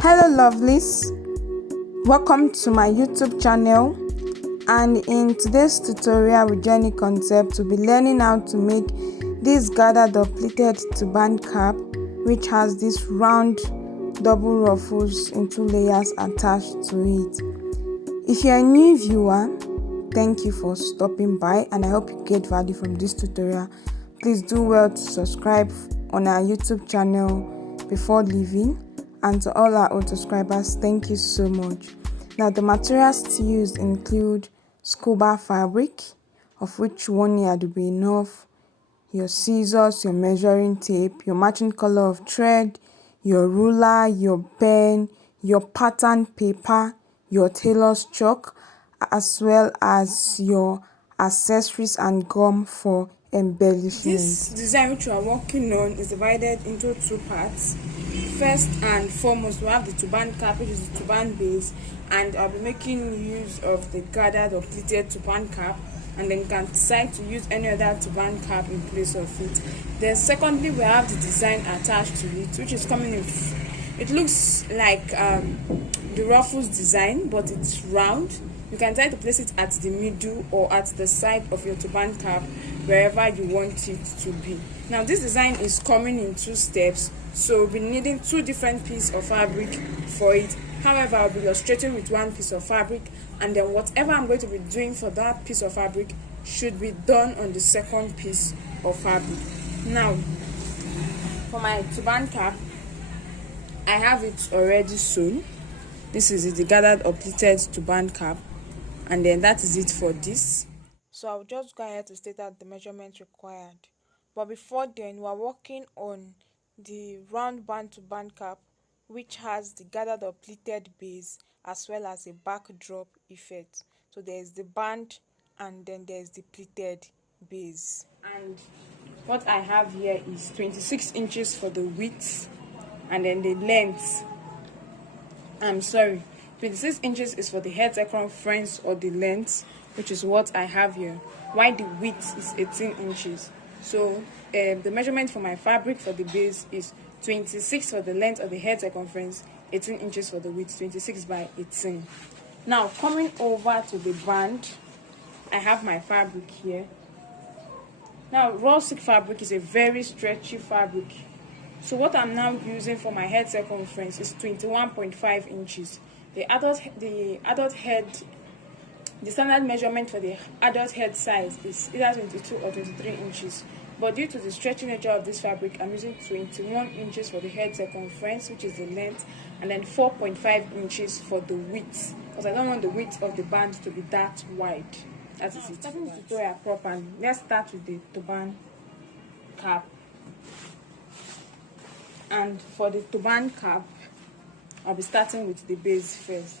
Hello lovelies, welcome to my YouTube channel, and in today's tutorial with Jenny concept we'll be learning how to make this gathered or pleated turban cap which has this round double ruffles in 2 layers attached to it. If you're a new viewer, thank you for stopping by and I hope you get value from this tutorial. Please do well to subscribe on our YouTube channel before leaving. And to all our old subscribers, thank you so much. Now the materials to use include scuba fabric, of which 1 yard will be enough, your scissors, your measuring tape, your matching color of thread, your ruler, your pen, your pattern paper, your tailor's chalk, as well as your accessories and gum for embellishment. This design which we are working on is divided into 2 parts. First and foremost, we have the turban cap, which is the turban base, and I'll be making use of the gathered or pleated turban cap, and then you can decide to use any other turban cap in place of it. Then secondly, we have the design attached to it, which is coming in. It looks like the Ruffles design, but it's round. You can try to place it at the middle or at the side of your turban cap, wherever you want it to be. Now this design is coming in 2 steps, so we'll be needing 2 different pieces of fabric for it. However, I'll be illustrating with 1 piece of fabric, and then whatever I'm going to be doing for that piece of fabric should be done on the second piece of fabric. Now for my turban cap, I have it already sewn. This is it, the gathered or pleated turban cap, and then that is it for this. So I'll just go ahead to state out the measurements required. But before then, we're working on the round band turban cap, which has the gathered or pleated base as well as a backdrop effect. So there's the band and then there's the pleated base. And what I have here is 26 inches for the width, and then the length, 26 inches is for the head circumference or the length, which is what I have here, while the width is 18 inches. So the measurement for my fabric for the base is 26 for the length of the head circumference, 18 inches for the width, 26 by 18. Now coming over to the band, I have my fabric here. Now raw silk fabric is a very stretchy fabric. So what I'm now using for my head circumference is 21.5 inches. The standard measurement for the adult head size is either 22 or 23 inches. But due to the stretchy nature of this fabric, I'm using 21 inches for the head circumference, which is the length, and then 4.5 inches for the width, because I don't want the width of the band to be that wide. That is it. Starting the tutorial proper, let's start with the turban cap. And for the turban cap, I'll be starting with the base first.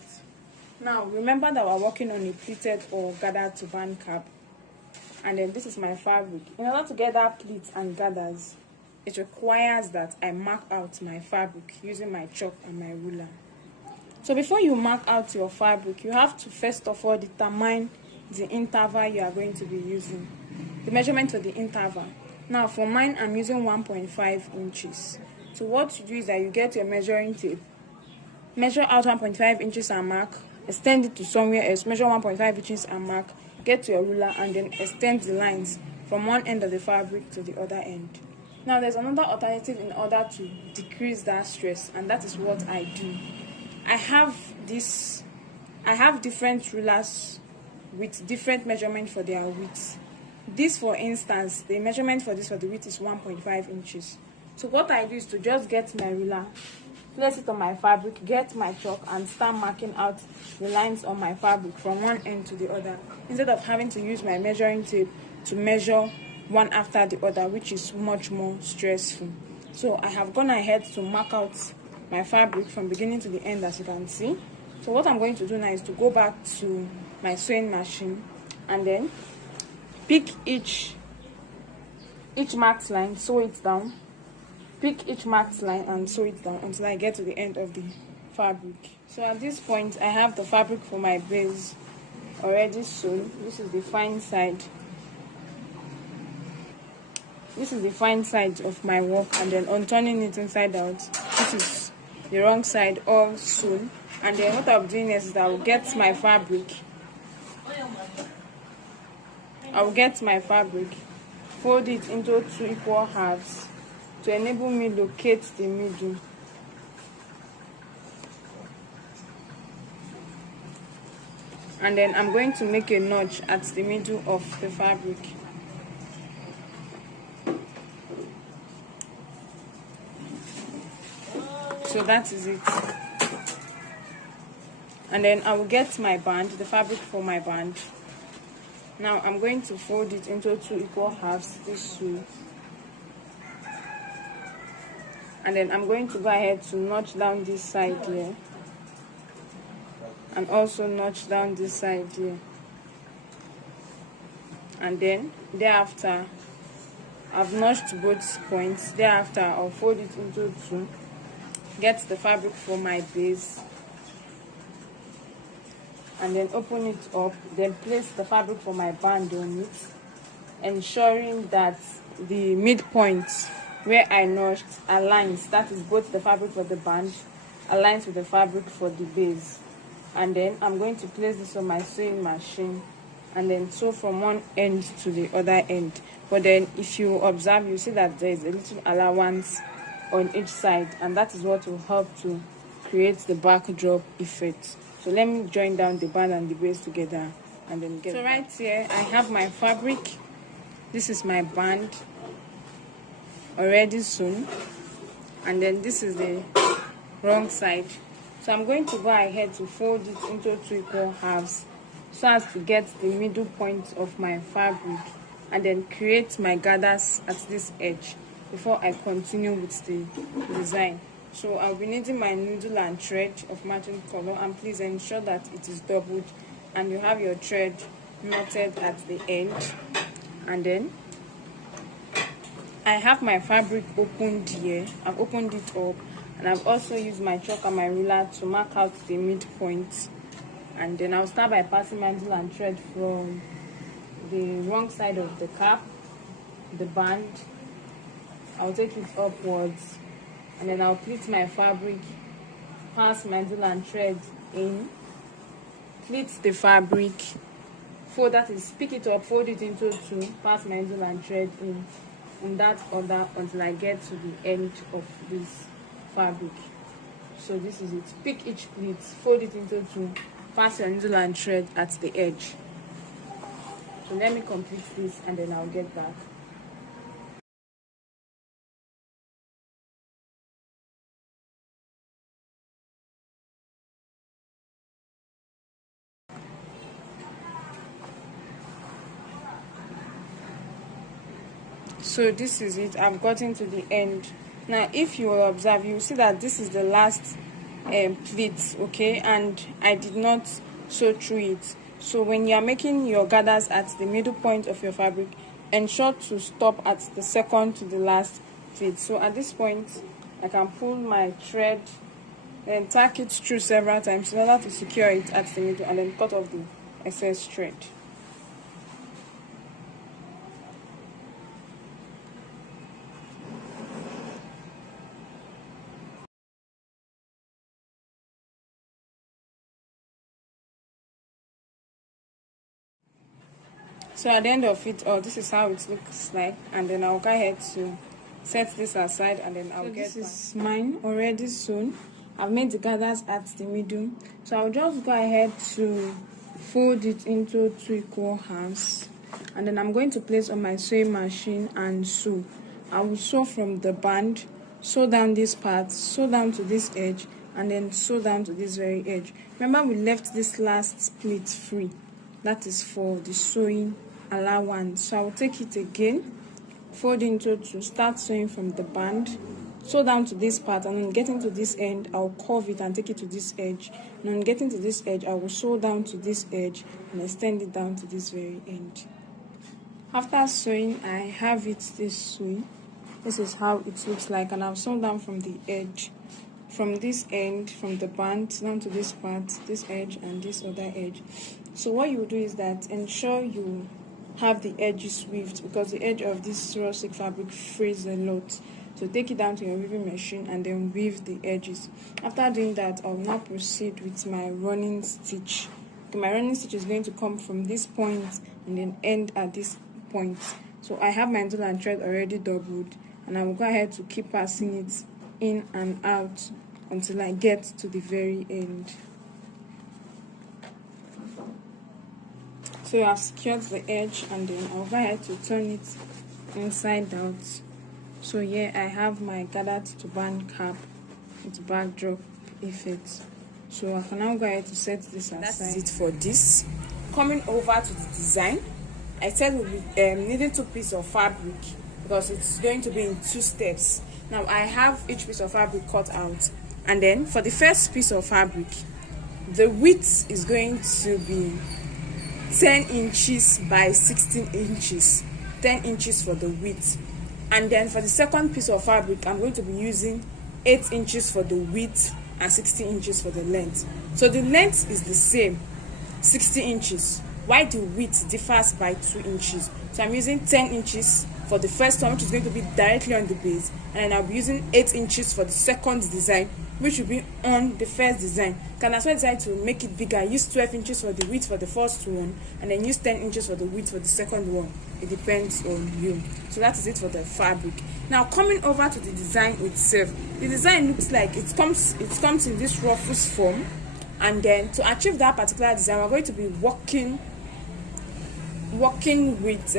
Now remember that we're working on a pleated or gathered turban cap, and then this is my fabric. In order to get that pleats and gathers, it requires that I mark out my fabric using my chalk and my ruler. So before you mark out your fabric, you have to first of all determine the interval you are going to be using, the measurement for the interval. Now for mine, I'm using 1.5 inches. So what you do is that you get your measuring tape, measure out 1.5 inches and mark, extend it to somewhere else, measure 1.5 inches and mark, get to your ruler, and then extend the lines from one end of the fabric to the other end. Now there's another alternative in order to decrease that stress, and that is what I do. I have different rulers with different measurement for their width. This, for instance, the measurement for this for the width is 1.5 inches. So what I do is to just get my ruler, place it on my fabric, get my chalk, and start marking out the lines on my fabric from one end to the other, instead of having to use my measuring tape to measure one after the other, which is much more stressful. So I have gone ahead to mark out my fabric from beginning to the end, as you can see. So what I'm going to do now is to go back to my sewing machine and then pick each marked line, sew it down, pick each marked line and sew it down until I get to the end of the fabric. So at this point, I have the fabric for my base already sewn. This is the fine side. This is the fine side of my work, and then on turning it inside out, this is the wrong side all sewn. And then what I'm doing is that I will get my fabric, fold it into 2 equal halves to enable me locate the middle. And then I'm going to make a notch at the middle of the fabric. So that is it. And then I will get my band, the fabric for my band. Now I'm going to fold it into 2 equal halves this way. And then I'm going to go ahead to notch down this side here. And also notch down this side here. And then thereafter, I've notched both points. Thereafter, I'll fold it into 2. Get the fabric for my base. And then open it up. Then place the fabric for my band on it, ensuring that the midpoint where I notched aligns. That is both the fabric for the band aligns with the fabric for the base. And then I'm going to place this on my sewing machine and then sew from one end to the other end. But then if you observe, you see that there is a little allowance on each side, and that is what will help to create the backdrop effect. So let me join down the band and the base together and then get. So right here I have my fabric. This is my band already sewn, and then this is the wrong side. So I'm going to go ahead to fold it into 2 equal halves so as to get the middle point of my fabric, and then create my gathers at this edge before I continue with the design. So I'll be needing my needle and thread of matching color, and please ensure that it is doubled and you have your thread knotted at the end. And then I have my fabric opened here. I've opened it up, and I've also used my chalk and my ruler to mark out the midpoint. And then I'll start by passing my needle and thread from the wrong side of the cap, the band. I'll take it upwards, and then I'll pleat my fabric, pass my needle and thread in, pleat the fabric, fold, that is, pick it up, fold it into 2, pass my needle and thread in that order until I get to the end of this fabric. So this is it. Pick each pleat, fold it into 2, pass your needle and thread at the edge. So let me complete this and then I'll get back. So this is it. I've gotten to the end. Now if you will observe, you will see that this is the last pleat, okay, and I did not sew through it. So when you are making your gathers at the middle point of your fabric, ensure to stop at the second to the last pleat. So at this point I can pull my thread and tack it through several times in order to secure it at the middle, and then cut off the excess thread. So at the end of it, this is how it looks like, and then I'll go ahead to set this aside, and then I'll get. This is mine already sewn. I've made the gathers at the middle, so I'll just go ahead to fold it into 2 equal halves, and then I'm going to place on my sewing machine and sew. I will sew from the band, sew down this part, sew down to this edge, and then sew down to this very edge. Remember, we left this last pleat free. That is for the sewing allowance. So I'll take it again, fold into 2, start sewing from the band, sew down to this part, and then getting to this end, I'll curve it and take it to this edge. And then getting to this edge, I will sew down to this edge and extend it down to this very end. After sewing, I have it this way. This is how it looks like, and I've sewn down from the edge, from this end, from the band down to this part, this edge and this other edge. So what you do is that ensure you have the edges weaved, because the edge of this raw silk fabric frays a lot. So take it down to your weaving machine and then weave the edges. After doing that, I'll now proceed with my running stitch. Okay, my running stitch is going to come from this point and then end at this point. So I have my needle and thread already doubled, and I will go ahead to keep passing it in and out until I get to the very end. So I've secured the edge, and then I'll go ahead to turn it inside out. So here I have my gathered turban cap with backdrop effect. So I can now go ahead to set this aside. That's it for this. Coming over to the design, I said we'll be needing 2 pieces of fabric because it's going to be in 2 steps. Now I have each piece of fabric cut out, and then for the first piece of fabric, the width is going to be 10 inches by 16 inches. 10 inches for the width. And then for the second piece of fabric, I'm going to be using 8 inches for the width and 16 inches for the length. So the length is the same, 60 inches, while the width differs by 2 inches. So I'm using 10 inches for the first one, which is going to be directly on the base, and then I'll be using 8 inches for the second design, which will be on the first design. Can as well decide to make it bigger, use 12 inches for the width for the first one, and then use 10 inches for the width for the second one. It depends on you. So that is it for the fabric. Now coming over to the design itself, the design looks like it comes in this ruffles form, and then to achieve that particular design, we're going to be working with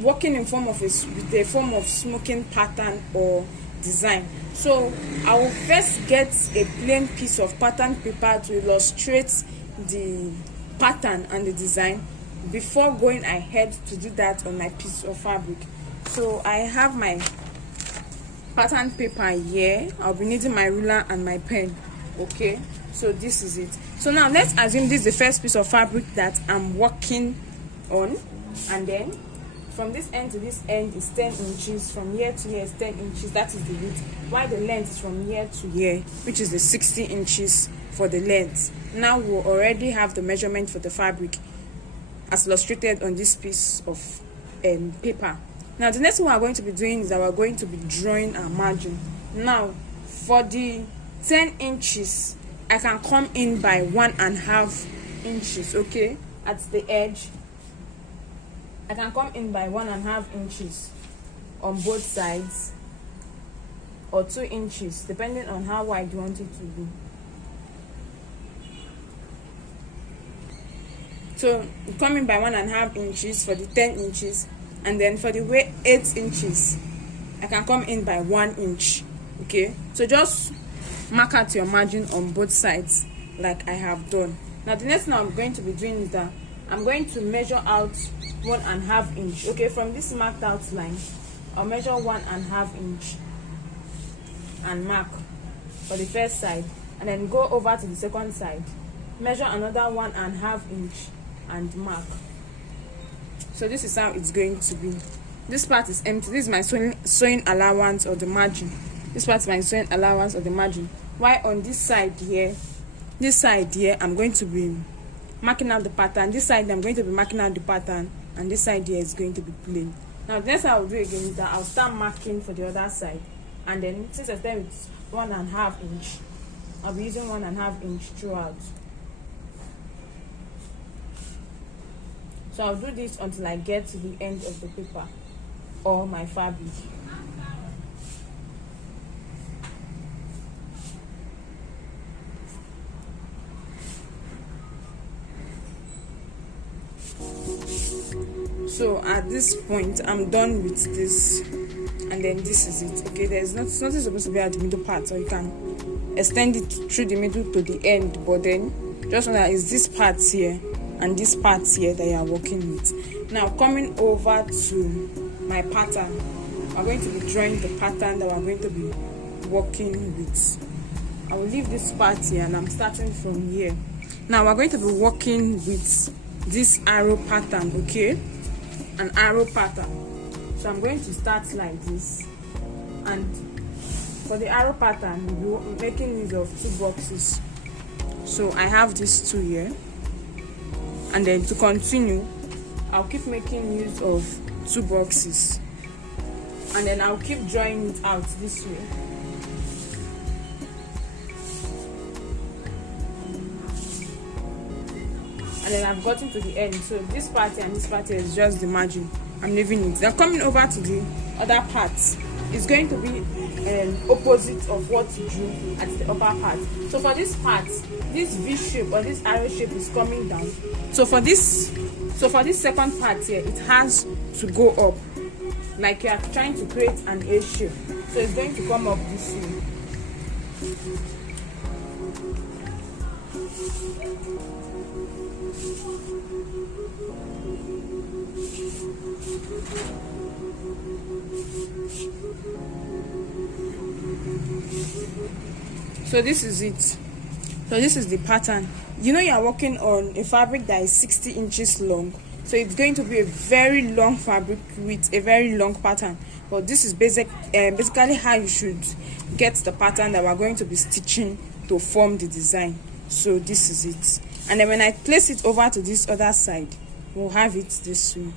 working in form of with a form of smoking pattern or design. So I will first get a plain piece of pattern paper to illustrate the pattern and the design before going ahead to do that on my piece of fabric. So I have my pattern paper here. I'll be needing my ruler and my pen. Okay, so this is it. So now let's assume this is the first piece of fabric that I'm working on, and then from this end to this end is 10 inches, from here to here is 10 inches, that is the width, while the length is from here to here, which is the 60 inches for the length. Now we already have the measurement for the fabric as illustrated on this piece of paper. Now the next thing we are going to be doing is that we're going to be drawing our margin. Now for the 10 inches, I can come in by 1.5 inches, okay, at the edge. I can come in by 1.5 inches on both sides, or 2 inches, depending on how wide you want it to be. So come in by 1.5 inches for the 10 inches, and then for the 8 inches, I can come in by 1 inch. Okay, so just mark out your margin on both sides like I have done. Now the next thing I'm going to be doing is that I'm going to measure out 1.5 inch. Okay, from this marked out line, I'll measure 1.5 inch and mark for the first side, and then go over to the second side, measure another 1.5 inch and mark. So this is how it's going to be. This part is empty. This is my sewing allowance or the margin. This part is my sewing allowance or the margin. While on this side here, I'm going to be marking out the pattern. This side I'm going to be marking out the pattern, and this side here is going to be plain. Now the next I will do again is that I'll start marking for the other side, and then since I start with 1.5 inch, I'll be using 1.5 inch throughout. So I'll do this until I get to the end of the paper or my fabric. So at this point I'm done with this, and then this is it. Okay, there's nothing supposed to be at the middle part, so you can extend it through the middle to the end, but then just know that it's this part here and this part here that you are working with. Now coming over to my pattern, I'm going to be drawing the pattern that we're going to be working with. I will leave this part here and I'm starting from here. Now we're going to be working with this arrow pattern, okay, an arrow pattern. So I'm going to start like this, and for the arrow pattern we'll be making use of 2 boxes. So I have these 2 here, and then to continue I'll keep making use of 2 boxes. and then I'll keep drawing it out this way. And then I've gotten to the end, so this part here and this part here is just the margin. I'm leaving it. Then coming over to the other part, it's going to be opposite of what you drew at the upper part. So for this part, this V shape or this arrow shape is coming down. So for this second part here, it has to go up, like you are trying to create an A shape. So it's going to come up this way. So this is it. So this is the pattern. You know you are working on a fabric that is 60 inches long, so it's going to be a very long fabric with a very long pattern. But this is basically how you should get the pattern that we're going to be stitching to form the design. So this is it. And then when I place it over to this other side, we'll have it this way.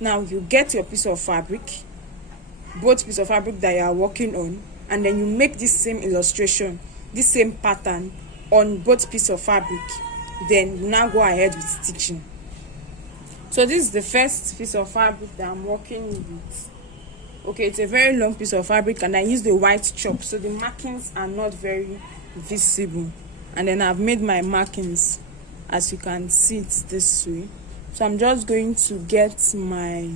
Now you get your piece of fabric, both piece of fabric that you are working on, and then you make this same illustration, this same pattern on both piece of fabric. Then you now go ahead with stitching. So this is the first piece of fabric that I'm working with. Okay, it's a very long piece of fabric, and I use the white chalk, so the markings are not very visible. And then I've made my markings, as you can see it this way. So I'm just going to get my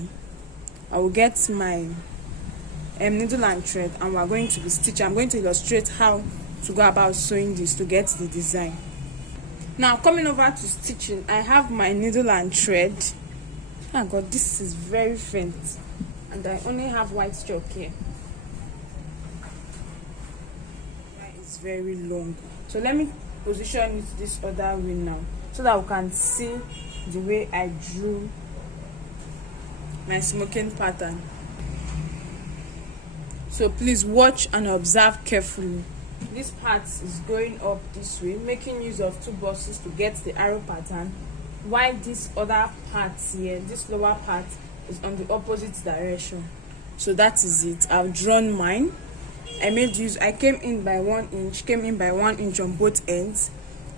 needle and thread, and we're going to be stitching. I'm going to illustrate how to go about sewing this to get the design. Now coming over to stitching, I have my needle and thread. Oh God, this is very faint, and I only have white chalk here. It's very long, so let me position it this other way now, so that we can see the way I drew my smoking pattern. So please watch and observe carefully. This part is going up this way, making use of two boxes to get the arrow pattern, while this other part here, this lower part, is on the opposite direction. So that is it. I've drawn mine. I came in by 1 inch on both ends,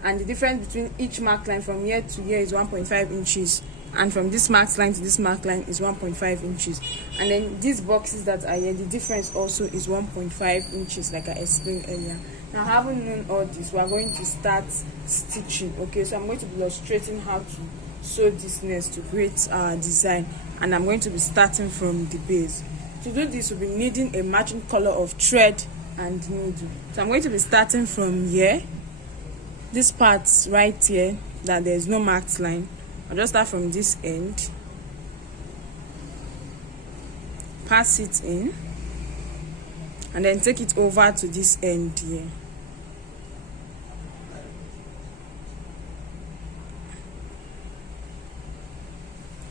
and the difference between each mark line from here to here is 1.5 inches, and from this mark line to this mark line is 1.5 inches. And then these boxes that are here, the difference also is 1.5 inches, like I explained earlier. Now, having known all this, we are going to start stitching. Okay, so I'm going to be illustrating how to sew this nest to create our design, and I'm going to be starting from the base. To do this, we'll be needing a matching color of thread and needle. So I'm going to be starting from here, this part right here that there is no marked line. I'll just start from this end, pass it in, and then take it over to this end here.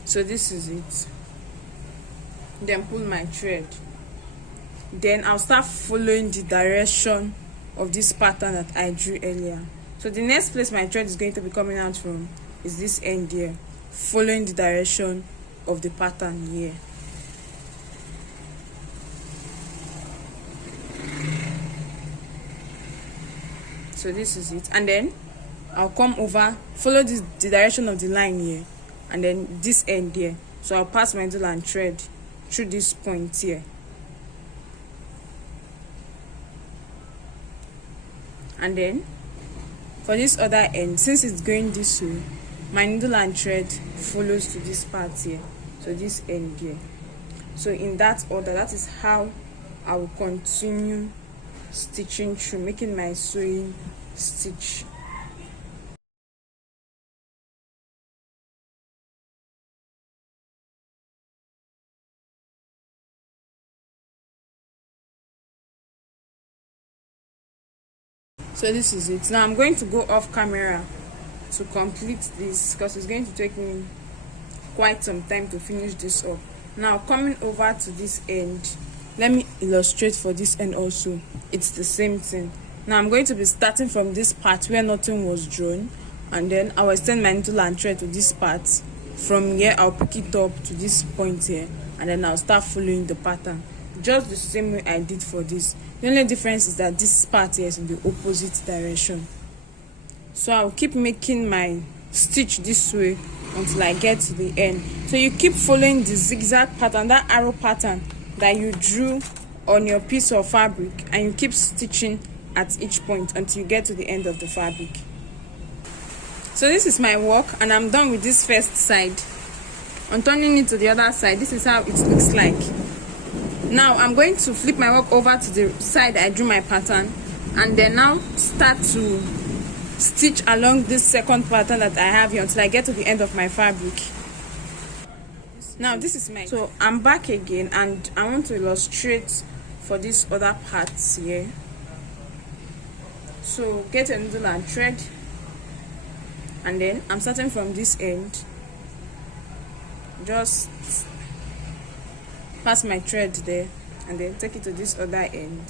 So this is it. Then pull my thread. Then I'll start following the direction of this pattern that I drew earlier. So the next place my thread is going to be coming out from is this end here, following the direction of the pattern here. So this is it, and then I'll come over, follow the direction of the line here, and then this end here. So I'll pass my needle and thread through this point here, and then for this other end, since it's going this way, my needle and thread follows to this part here, so this end here. So in that order, that is how I will continue stitching through, making my sewing stitch. So this is it. Now I'm going to go off camera to complete this, because it's going to take me quite some time to finish this up. Now coming over to this end, let me illustrate for this end also. It's the same thing. Now I'm going to be starting from this part where nothing was drawn, and then I'll extend my needle and thread to this part. From here I'll pick it up to this point here, and then I'll start following the pattern. just the same way I did for this. The only difference is that this part here is in the opposite direction. So I'll keep making my stitch this way until I get to the end. So you keep following the zigzag pattern, that arrow pattern that you drew on your piece of fabric, and you keep stitching at each point until you get to the end of the fabric. So this is my work, and I'm done with this first side. On turning it to the other side, this is how it looks like. Now I'm going to flip my work over to the side I drew my pattern, and then now start to stitch along this second pattern that I have here until I get to the end of my fabric. Now this is my, so I'm back again, and I want to illustrate for these other parts here. So get a needle and thread, and then I'm starting from this end. Just pass my thread there, and then take it to this other end.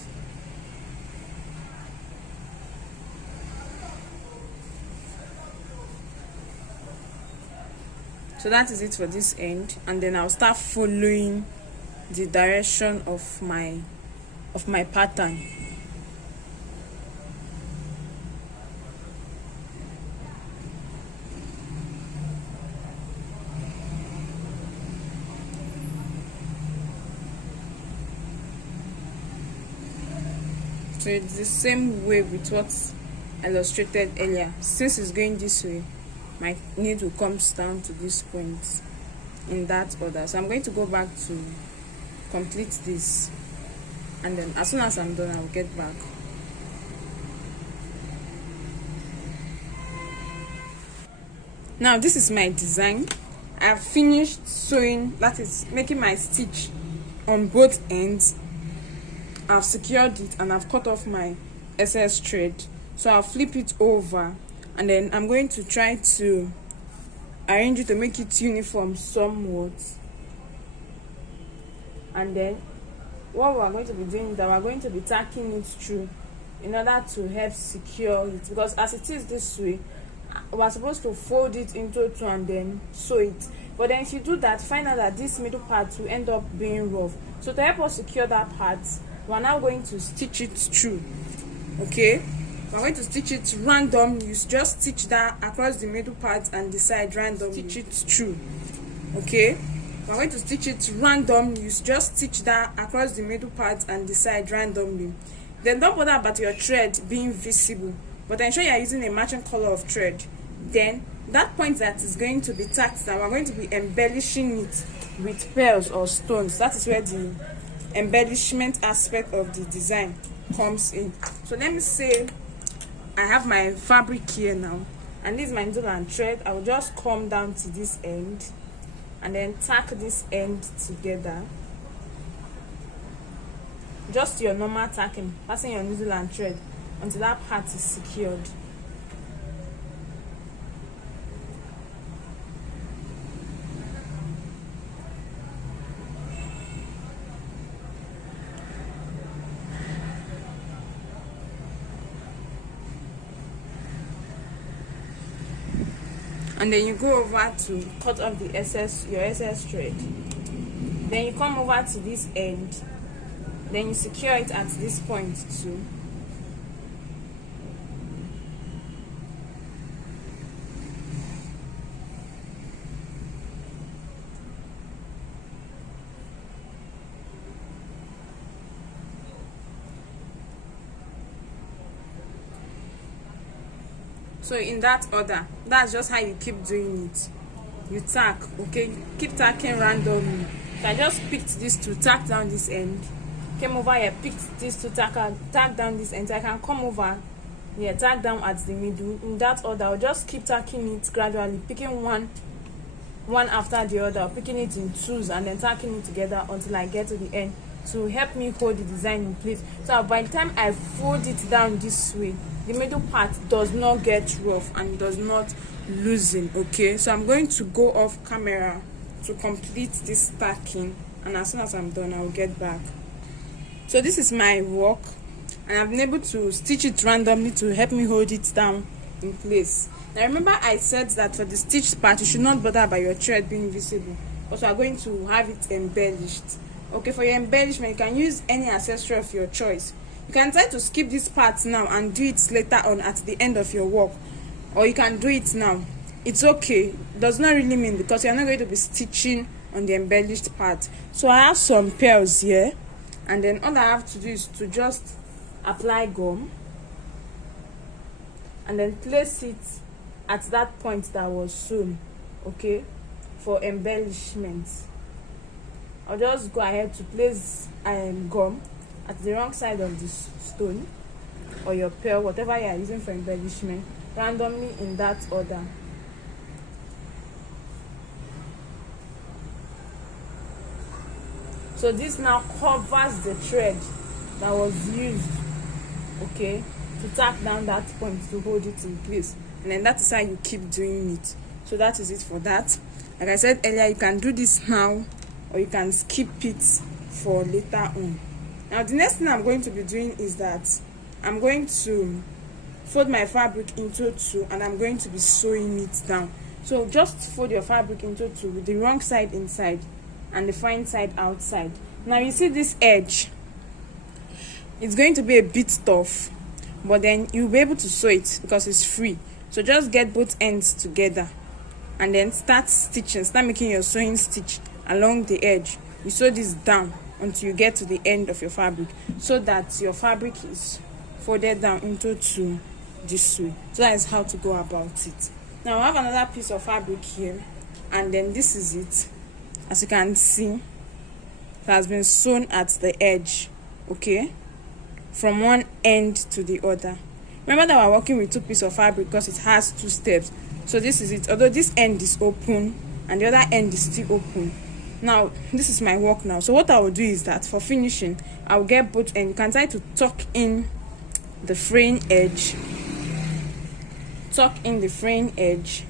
So that is it for this end, and then I'll start following the direction of my pattern. So it's the same way with what I illustrated earlier. Since it's going this way, my needle comes down to this point in that order. So I'm going to go back to complete this, and then as soon as I'm done, I'll get back. Now this is my design. I've finished sewing, that is making my stitch on both ends. I've secured it, and I've cut off my excess thread. So I'll flip it over, and then I'm going to try to arrange it to make it uniform somewhat. And then what we're going to be doing is that we're going to be tacking it through in order to help secure it, because as it is this way, we're supposed to fold it into two and then sew it. But then if you do that, find out that this middle part will end up being rough. So to help us secure that part, we're now going to stitch it through. Okay, we're going to stitch it random. You just stitch that across the middle part and the side randomly. Stitch it through. Okay, we're going to stitch it random. You just stitch that across the middle part and the side randomly. Then don't bother about your thread being visible, but ensure you are using a matching color of thread. Then that point that is going to be tacked down, we're going to be embellishing it with pearls or stones. That is where the embellishment aspect of the design comes in. So let me say I have my fabric here now, and this is my needle and thread. I will just come down to this end and then tack this end together. Just your normal tacking, passing your needle and thread until that part is secured. And then you go over to cut off the your excess thread. Then you come over to this end. Then you secure it at this point too. So in that order, that's just how you keep doing it. You tack, okay? Keep tacking randomly. So I just picked this to tack down this end. Came over here, picked this to tack down this end. So I can come over here, tack down at the middle. In that order, I'll just keep tacking it gradually, picking one after the other, picking it in twos and then tacking it together until I get to the end to help me hold the design in place. So by the time I fold it down this way, the middle part does not get rough and does not loosen. Okay, so I'm going to go off camera to complete this tacking, and as soon as I'm done, I'll get back. So this is my work, and I've been able to stitch it randomly to help me hold it down in place. Now remember, I said that for the stitched part, you should not bother about your thread being visible, but we are going to have it embellished. Okay, for your embellishment, you can use any accessory of your choice. You can try to skip this part now and do it later on at the end of your work, or you can do it now. It's okay. It does not really mean, because you're not going to be stitching on the embellished part. So I have some pearls here, and then all I have to do is to just apply gum and then place it at that point that was sewn, okay, for embellishment. I'll just go ahead to place gum at the wrong side of the stone or your pearl, whatever you are using for embellishment, randomly in that order. So this now covers the thread that was used, okay, to tack down that point to hold it in place. And then that is how you keep doing it. So that is it for that. Like I said earlier, you can do this now, or you can skip it for later on. Now the next thing I'm going to be doing is that I'm going to fold my fabric into two, and I'm going to be sewing it down. So just fold your fabric into two with the wrong side inside and the fine side outside. Now you see this edge, it's going to be a bit tough, but then you'll be able to sew it because it's free. So just get both ends together and then start stitching, start making your sewing stitch along the edge. You sew this down until you get to the end of your fabric, so that your fabric is folded down into two this way. So that is how to go about it. Now I have another piece of fabric here, and then this is it. As you can see, it has been sewn at the edge, okay, from one end to the other. Remember that we're working with two pieces of fabric because it has two steps. So this is it. Although this end is open and the other end is still open. Now this is my work now. So what I will do is that for finishing, I'll get both ends. You can try to tuck in the fraying edge. Tuck in the fraying edge.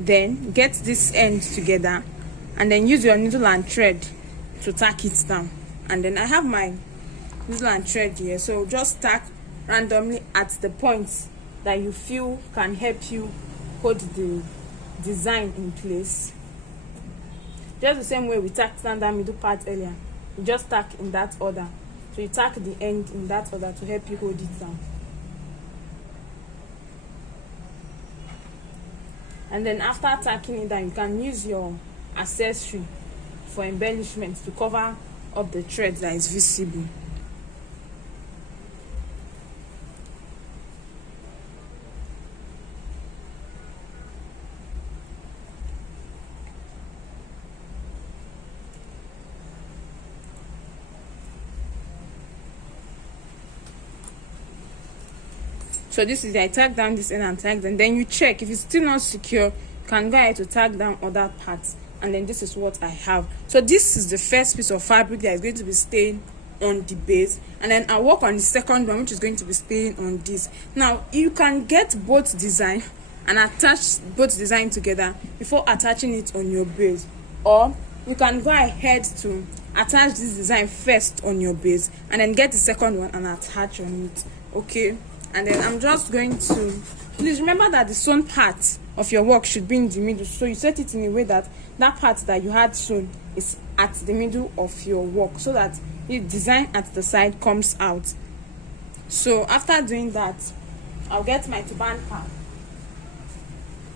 Then get this end together, and then use your needle and thread to tack it down. And then I have my needle and thread here, so just tack randomly at the points that you feel can help you hold the design in place. Just the same way we tacked down that middle part earlier, you just tack in that order. So you tack the end in that order to help you hold it down. And then after tacking it down, you can use your accessory for embellishment to cover up the thread that is visible. So this is, I tag down this end and tag, and then you check if it's still not secure, you can go ahead to tag down other parts. And then this is what I have. So this is the first piece of fabric that is going to be staying on the base, and then I work on the second one, which is going to be staying on this. Now you can get both design and attach both design together before attaching it on your base, or you can go ahead to attach this design first on your base and then get the second one and attach on it, okay? And then I'm just going to, please remember that the sewn part of your work should be in the middle. So you set it in a way that that part that you had sewn is at the middle of your work, so that the design at the side comes out. So after doing that, I'll get my turban cap,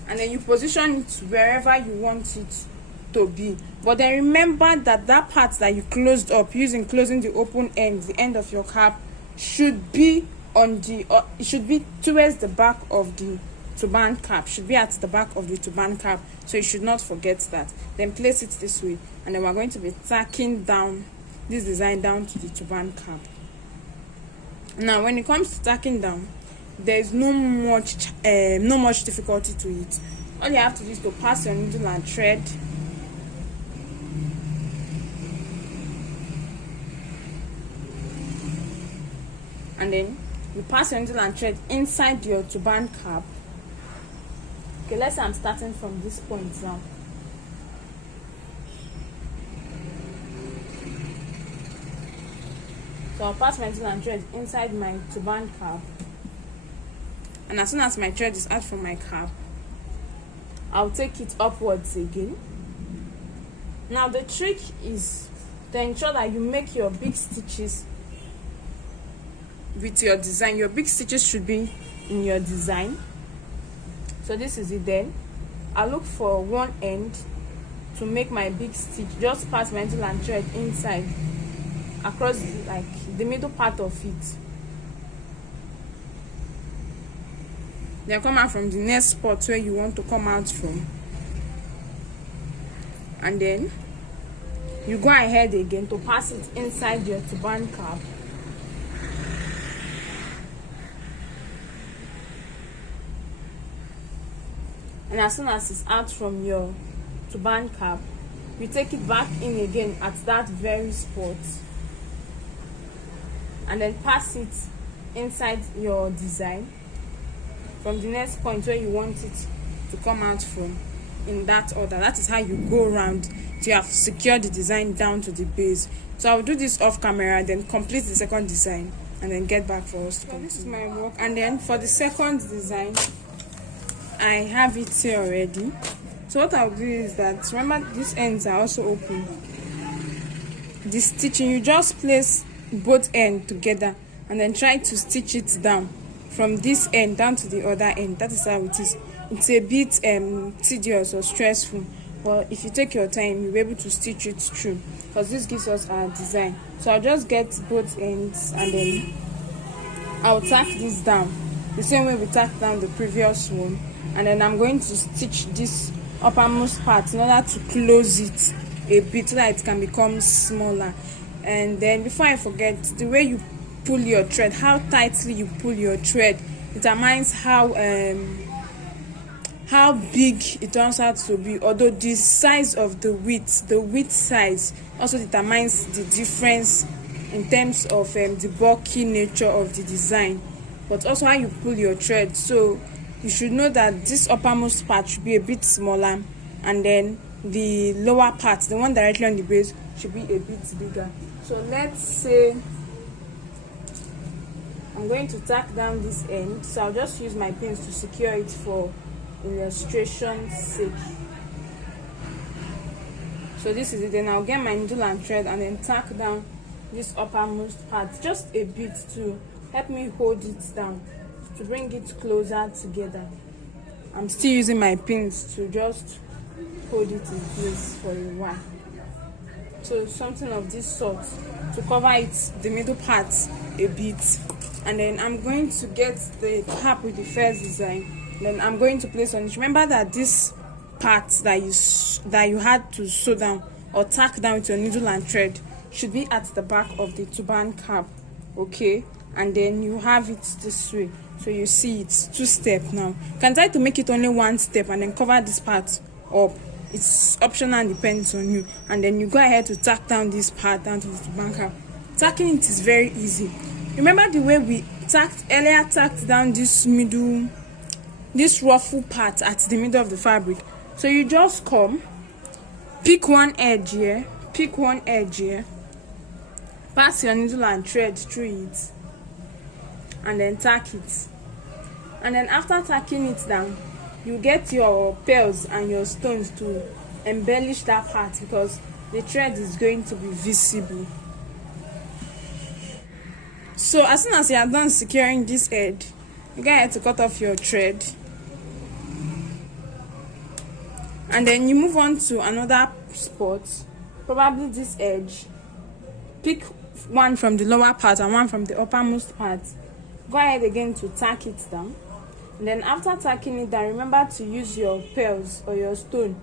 and then you position it wherever you want it to be. But then remember that that part that you closed up using closing the open end, the end of your cap, should be on the it should be towards the back of the turban cap, should be at the back of the turban cap, so you should not forget that. Then place it this way, and then we're going to be tacking down this design down to the turban cap. Now when it comes to tacking down, there is no much difficulty to it. All you have to do is to pass your needle and thread and then you pass your needle and thread inside your turban cap. Okay, let's say I'm starting from this point now. So I'll pass my needle and thread inside my turban cap, and as soon as my thread is out from my cap, I'll take it upwards again. Now the trick is to ensure that you make your big stitches with your design. Your big stitches should be in your design. So this is it. Then I look for one end to make my big stitch, just pass my needle and thread inside across the middle part of it. Then come out from the next spot where you want to come out from, and then you go ahead again to pass it inside your turban cap. And as soon as it's out from your turban cap, you take it back in again at that very spot, and then pass it inside your design from the next point where you want it to come out from, in that order. That is how you go around till you have secured the design down to the base. So I'll do this off camera, then complete the second design, and then get back for us to continue. This is my work. And then for the second design, I have it here already. So what I'll do is that, remember these ends are also open. The stitching, you just place both ends together and then try to stitch it down from this end down to the other end. That is how it is. It's a bit tedious or stressful, but if you take your time, you'll be able to stitch it through, because this gives us our design. So I'll just get both ends and then I'll tack this down the same way we tacked down the previous one, and then I'm going to stitch this uppermost part in order to close it a bit so that it can become smaller. And then before I forget, the way you pull your thread, how tightly you pull your thread, determines how big it turns out to be. Although the size of the width size also determines the difference in terms of the bulky nature of the design, but also how you pull your thread. So you should know that this uppermost part should be a bit smaller, and then the lower part, the one directly on the base, should be a bit bigger. So let's say I'm going to tack down this end, so I'll just use my pins to secure it for illustration's sake. So this is it. Then I'll get my needle and thread and then tack down this uppermost part just a bit to help me hold it down, to bring it closer together. I'm still using my pins to just hold it in place for a while. So something of this sort to cover it, the middle part, a bit. And then I'm going to get the cap with the first design. Then I'm going to place on it. Remember that this part that you had to sew down or tack down with your needle and thread should be at the back of the turban cap, okay? And then you have it this way, so you see it's 2 steps now. You can try to make it only 1 step and then cover this part up. It's optional and depends on you. And then you go ahead to tack down this part down to the turban cap. Tacking it is very easy. Remember the way we tacked down this ruffle part at the middle of the fabric. So you just come, pick one edge here, pass your needle and thread through it, and then tack it. And then after tacking it down, you get your pearls and your stones to embellish that part, because the thread is going to be visible. So as soon as you are done securing this edge, you go ahead to cut off your thread, and then you move on to another spot, probably this edge. Pick one from the lower part and one from the uppermost part. Go ahead again to tack it down, and then after tacking it down, remember to use your pearls or your stone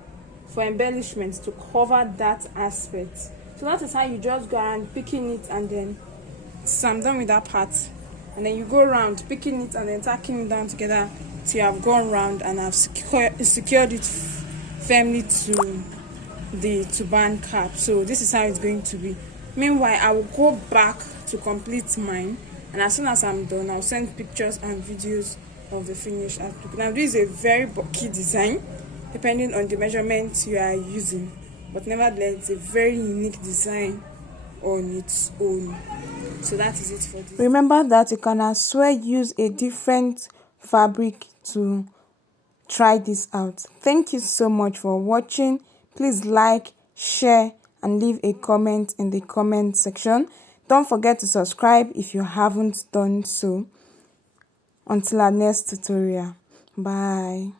for embellishments to cover that aspect. So that is how you just go around picking it, and then so I'm done with that part, and then you go around picking it and then tacking it down together till you have gone round and have secured it firmly to the turban cap. So this is how it's going to be. Meanwhile, I will go back to complete mine, and as soon as I'm done, I'll send pictures and videos of the finished artwork. Now this is a very bulky design depending on the measurements you are using, but nevertheless it's a very unique design on its own. So that is it for this. Remember that you can as well use a different fabric to try this out. Thank you so much for watching. Please like, share, and leave a comment in the comment section. Don't forget to subscribe if you haven't done so. Until our next tutorial. Bye.